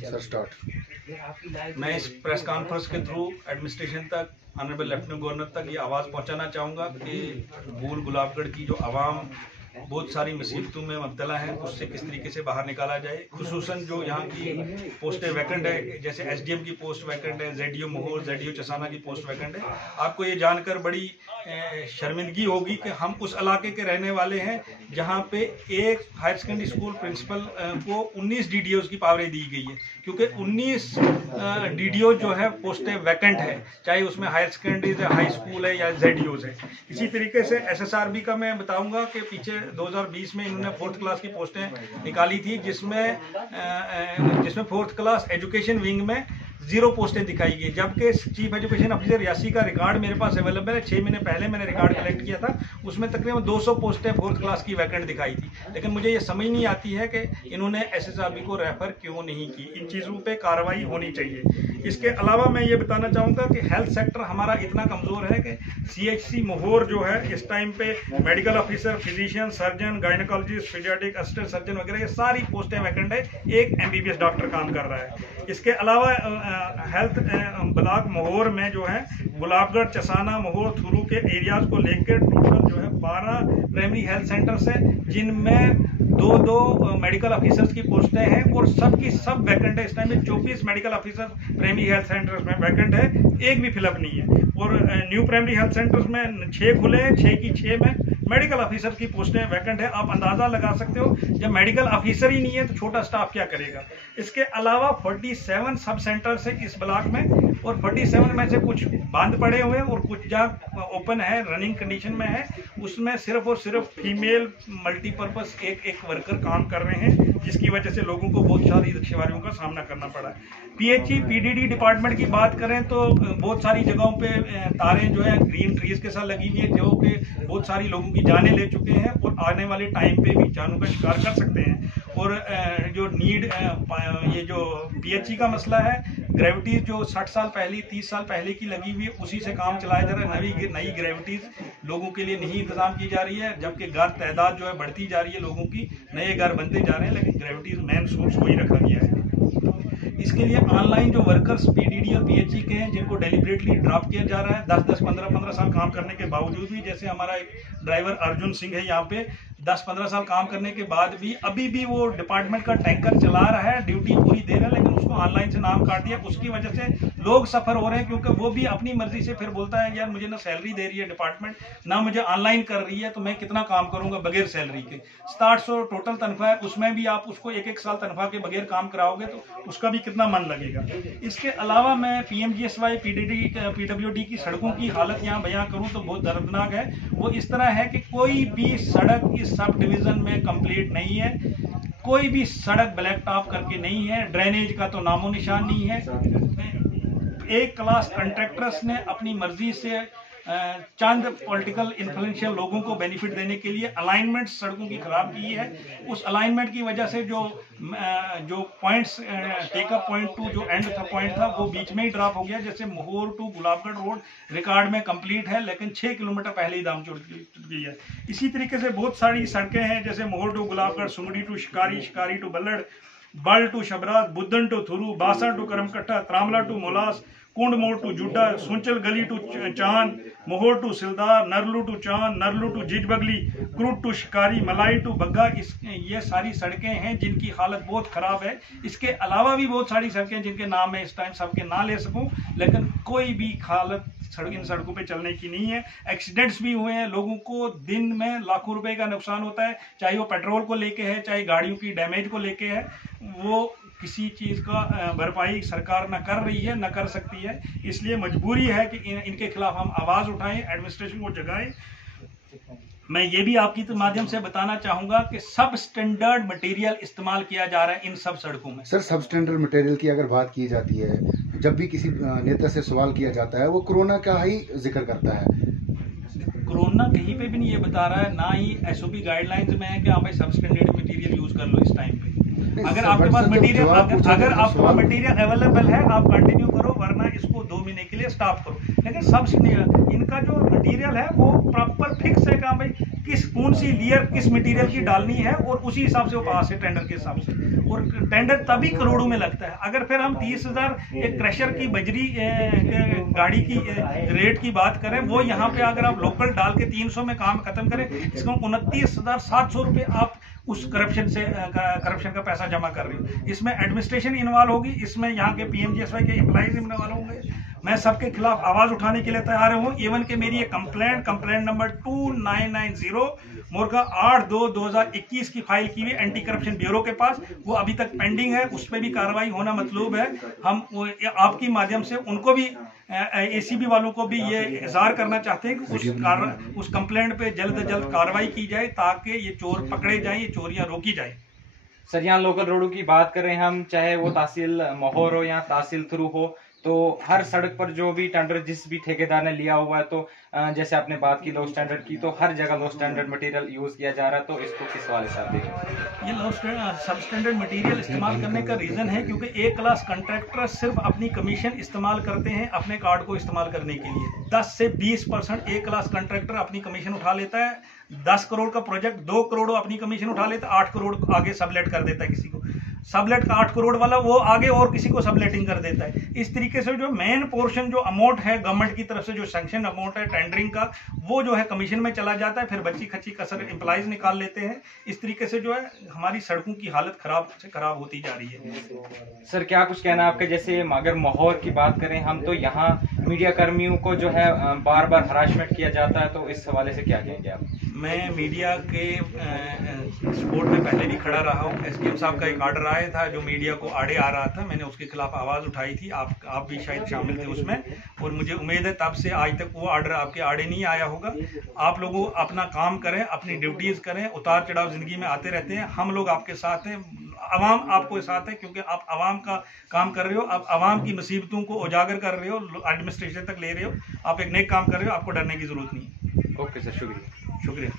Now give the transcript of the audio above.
Sir start. मैं इस press conference के थ्रू एडमिनिस्ट्रेशन तक, ऑनरेबल लेफ्टिनेंट गवर्नर तक ये आवाज़ पहुंचाना चाहूँगा कि भूल गुलाबगढ़ की जो आवाम बहुत सारी मुसीबतों में मुब्तला है, उससे किस तरीके से बाहर निकाला जाए। खुसूसन जो यहाँ की पोस्टें वैकेंट है, जैसे एसडीएम की पोस्ट वैकेंट है, जेडीओ मोहोर, जेडीओ चसाना की पोस्ट वैकेंट है। आपको ये जानकर बड़ी शर्मिंदगी होगी कि हम उस इलाके के रहने वाले हैं जहाँ पे एक हायर सेकेंडरी स्कूल प्रिंसिपल को 19 डीडीओ की पावरें दी गई है, क्योंकि 19 डीडीओ जो है पोस्टें वैकेंट है, चाहे उसमें हायर सेकेंडरी है, हाई स्कूल है या जेडीओज है। इसी तरीके से एसएसआरबी का मैं बताऊंगा कि पीछे 2020 में इन्होंने 4th क्लास की पोस्टें निकाली थी, जिसमें 4th क्लास एजुकेशन विंग में 0 पोस्टें दिखाई गई, जबकि चीफ एजुकेशन ऑफिसर रियासी का रिकॉर्ड मेरे पास अवेलेबल है। 6 महीने पहले मैंने रिकॉर्ड कलेक्ट किया था, उसमें तकरीबन 200 पोस्टें 4th क्लास की वैकेंट दिखाई थी। लेकिन मुझे ये समझ नहीं आती है कि इन्होंने एसएसआरबी को रेफर क्यों नहीं की। इन चीज़ों पे कार्रवाई होनी चाहिए। इसके अलावा मैं ये बताना चाहूँगा कि हेल्थ सेक्टर हमारा इतना कमज़ोर है कि CHC मोहोर जो है इस टाइम पे medical officer, physician, surgeon, gynaecologist, paediatric assistant surgeon वगैरह ये सारी पोस्टें वैकेंट है। एक MBBS डॉक्टर काम कर रहा है। इसके अलावा हेल्थ ब्लॉक मोहोर में जो है गुलाबगढ़, चसाना, मोहोर, थुरू के एरियाज को लेकर टोटल जो है 12 प्राइमरी हेल्थ सेंटर्स हैं, जिनमें 2 मेडिकल ऑफिसर्स की पोस्टें हैं और सबकी सब वैकेंट है। इस टाइम में 24 medical officer primary health centres में वैकेंट है, एक भी फिलअप नहीं है। और न्यू प्राइमरी हेल्थ सेंटर्स में 6 खुले हैं, 6 की 6 में मेडिकल ऑफिसर की पोस्टें वैकेंट है। आप अंदाजा लगा सकते हो, जब मेडिकल ऑफिसर ही नहीं है तो छोटा स्टाफ क्या करेगा। इसके अलावा 47 सब सेंटर्स है इस ब्लॉक में, और 47 में से कुछ बंद पड़े हुए हैं और कुछ जहाँ ओपन है, रनिंग कंडीशन में है, उसमें सिर्फ और सिर्फ फीमेल मल्टीपर्पज एक वर्कर काम कर रहे हैं, जिसकी वजह से लोगों को बहुत सारी दुश्वारियों का सामना करना पड़ा है। PHE PDD डिपार्टमेंट की बात करें तो बहुत सारी जगहों पे तारें जो है ग्रीन ट्रीज के साथ लगी हुई है, जो कि बहुत सारी लोगों की जानें ले चुके हैं और आने वाले टाइम पे भी जानों का शिकार कर सकते हैं। और जो नीड ये जो PHE का मसला है, ग्रेविटीज जो 60 साल पहले, 30 साल पहले की लगी हुई है, उसी से काम चलाया जा रहा है। नई ग्रेविटीज लोगों के लिए नहीं इंतजाम की जा रही है, जबकि घर तादाद जो है बढ़ती जा रही है, लोगों की नए घर बनते जा रहे हैं, लेकिन ग्रेविटीज मेन सोर्स वही रखा गया है। इसके लिए ऑनलाइन जो वर्कर्स PDD और PHE के हैं, जिनको डेलिबरेटली ड्रॉप किया जा रहा है 10-10, 15-15 साल काम करने के बावजूद भी, जैसे हमारा एक ड्राइवर अर्जुन सिंह है यहाँ पे, 10-15 साल काम करने के बाद भी अभी भी वो डिपार्टमेंट का टैंकर चला रहा है, ड्यूटी पूरी दे रहा है, लेकिन उसको ऑनलाइन से नाम काट दिया। उसकी वजह से लोग सफर हो रहे हैं, क्योंकि वो भी अपनी मर्जी से फिर बोलता है यार मुझे ना सैलरी दे रही है डिपार्टमेंट, ना मुझे ऑनलाइन कर रही है, तो मैं कितना काम करूंगा बगैर सैलरी के। 6700 टोटल तनख्वाह है, उसमें भी आप उसको 1-1 साल तनख्वाह के बगैर काम कराओगे तो उसका भी कितना मन लगेगा। इसके अलावा मैं PMGSY PWD की सड़कों की हालत यहाँ बयां करूं तो बहुत दर्दनाक है। वो इस तरह है कि कोई भी सड़क इस सब डिवीजन में कंप्लीट नहीं है, कोई भी सड़क ब्लैक टॉप करके नहीं है, ड्रेनेज का तो नामो निशान नहीं है। एक क्लास कॉन्ट्रैक्टर्स ने अपनी मर्जी से चंद पॉलिटिकल इन्फ्लुएंशियल लोगों को बेनिफिट देने के लिए अलाइनमेंट सड़कों की खराब की है। उस अलाइनमेंट की वजह से जो पॉइंट्स टेकअप पॉइंट टू जो एंड था पॉइंट था, वो बीच में ही ड्रॉप हो गया। जैसे मोहोर टू गुलाबगढ़ रोड रिकॉर्ड में कंप्लीट है, लेकिन 6 किलोमीटर पहले ही दाम चुट गई है। इसी तरीके से बहुत सारी सड़कें हैं, जैसे मोहोर टू गुलाबगढ़, सुंगड़ी टू शिकारी, शिकारी टू बल्लड़, बल टू शबरात, बुद्धन टू थुरू, बासा टू करमकट्टा, त्रामला टू मोलास, कुंड मोड़ टू जुड्डा, सुंचल गली टू चांद, मोहोर टू सिलदार, नरलू टू चांद, नरलू टू जिजबगली, क्रूट टू शिकारी, मलाई टू बग्गा। ये सारी सड़कें हैं जिनकी हालत बहुत खराब है। इसके अलावा भी बहुत सारी सड़कें जिनके नाम मैं इस टाइम सबके ना ले सकूं, लेकिन कोई भी हालत इन सड़कों पे चलने की नहीं है। एक्सीडेंट्स भी हुए हैं, लोगों को दिन में लाखों रुपए का नुकसान होता है, चाहे वो पेट्रोल को लेके है, चाहे गाड़ियों की डैमेज को लेके है। वो किसी चीज़ का भरपाई सरकार न कर रही है, न कर सकती है। इसलिए मजबूरी है कि इनके खिलाफ हम आवाज़ उठाएं, एडमिनिस्ट्रेशन को जगाएं। मैं ये भी आपकी माध्यम से बताना चाहूंगा कि सब स्टैंडर्ड मटेरियल इस्तेमाल किया जा रहा है इन सब सड़कों में। सर, सब स्टैंडर्ड मटेरियल की अगर बात की जाती है, जब भी किसी नेता से सवाल किया जाता है, वो कोरोना का ही जिक्र करता है। कोरोना कहीं पे भी नहीं ये बता रहा है, ना ही SOP गाइडलाइंस में है कि हाँ भाई सब स्टैंडर्ड मटेरियल यूज कर लो इस टाइम पे। अगर आपके पास मटेरियल, अगर आपको मटेरियल अवेलेबल है आप कंटिन्यू करो, वरना इसको 2 महीने के लिए स्टॉप करो। लेकिन सब इनका जो मटेरियल है वो प्रॉपर फिक्स है कि भाई कौन सी लेयर किस मटेरियल की डालनी है, और उसी हिसाब से वो पास है टेंडर के हिसाब से। और टेंडर तभी करोड़ों में लगता है। अगर फिर हम 30,000 एक क्रशर की बजरी गाड़ी की रेट की बात करें, वो यहाँ पे अगर आप लोकल डाल के 300 में काम खत्म करें, इसका 29,700 रुपये आप उस करप्शन का पैसा जमा कर रही हो। इसमें एडमिनिस्ट्रेशन इन्वॉल्व होगी, इसमें यहाँ के PMGSY के एम्प्लॉइज इन्वॉल्व होंगे। मैं सबके खिलाफ आवाज उठाने के लिए तैयार हूँ। इवन के मेरी एक कंप्लेंट नंबर 2990 मोरगा 8/2/2021 की फाइल की हुई एंटी करप्शन ब्यूरो के पास, वो अभी तक पेंडिंग है, उस पर भी कार्रवाई होना मतलूब है। हम आपकी माध्यम से उनको भी ACB वालों को भी ये इज़हार करना चाहते हैं कि उस कंप्लेंट पे जल्द से जल्द कार्रवाई की जाए, ताकि ये चोर पकड़े जाएं, ये चोरियां रोकी जाए। सर, यहाँ लोकल रोडों की बात करें हम, चाहे वो तहसील मोहर हो या तहसील थ्रू हो, तो हर सड़क पर जो भी टेंडर जिस भी ठेकेदार ने लिया हुआ है, तो जैसे आपने बात की लो स्टैंडर्ड की, तो हर जगह लो स्टैंडर्ड मटेरियल यूज किया जा रहा है, तो इसको किस हवाले से आप देखें? ये लो सब स्टैंडर्ड मटेरियल इस्तेमाल करने का रीज़न है क्योंकि A क्लास कंट्रैक्टर सिर्फ अपनी कमीशन इस्तेमाल करते हैं अपने कार्ड को इस्तेमाल करने के लिए। 10 से 20% A क्लास कंट्रैक्टर अपनी कमीशन उठा लेता है। 10 करोड़ का प्रोजेक्ट 2 करोड़ अपनी कमीशन उठा लेता है, 8 करोड़ आगे सबलेट कर देता है किसी को। सबलेट का 8 करोड़ वाला वो आगे और किसी को सबलेटिंग कर देता है। इस तरीके से जो मेन पोर्शन जो अमाउंट है गवर्नमेंट की तरफ से, जो सैंक्शन अमाउंट है टेंडरिंग का, वो जो है कमीशन में चला जाता है, फिर बच्ची खच्ची कसर एम्प्लॉइज निकाल लेते हैं। इस तरीके से जो है हमारी सड़कों की हालत खराब से खराब होती जा रही है। सर, क्या कुछ कहना आपका? जैसे अगर माहौल की बात करें हम, तो यहाँ मीडिया कर्मियों को जो है बार बार हरासमेंट किया जाता है, तो इस हवाले से क्या कहेंगे आप? मैं मीडिया के सपोर्ट में पहले भी खड़ा रहा हूँ। SDM साहब का एक ऑर्डर आया था जो मीडिया को आड़े आ रहा था, मैंने उसके खिलाफ आवाज़ उठाई थी। आप भी शायद शामिल थे उसमें, और मुझे उम्मीद है तब से आज तक वो ऑर्डर आपके आड़े नहीं आया होगा। आप लोगों अपना काम करें, अपनी ड्यूटीज़ करें। उतार चढ़ाव ज़िंदगी में आते रहते हैं, हम लोग आपके साथ हैं, अवाम आपको साथ है, क्योंकि आप अवाम का काम कर रहे हो, आप अवाम की मुसीबतों को उजागर कर रहे हो, एडमिनिस्ट्रेशन तक ले रहे हो, आप एक नेक काम कर रहे हो, आपको डरने की जरूरत नहीं है। ओके सर, शुक्रिया। शुक्रिया।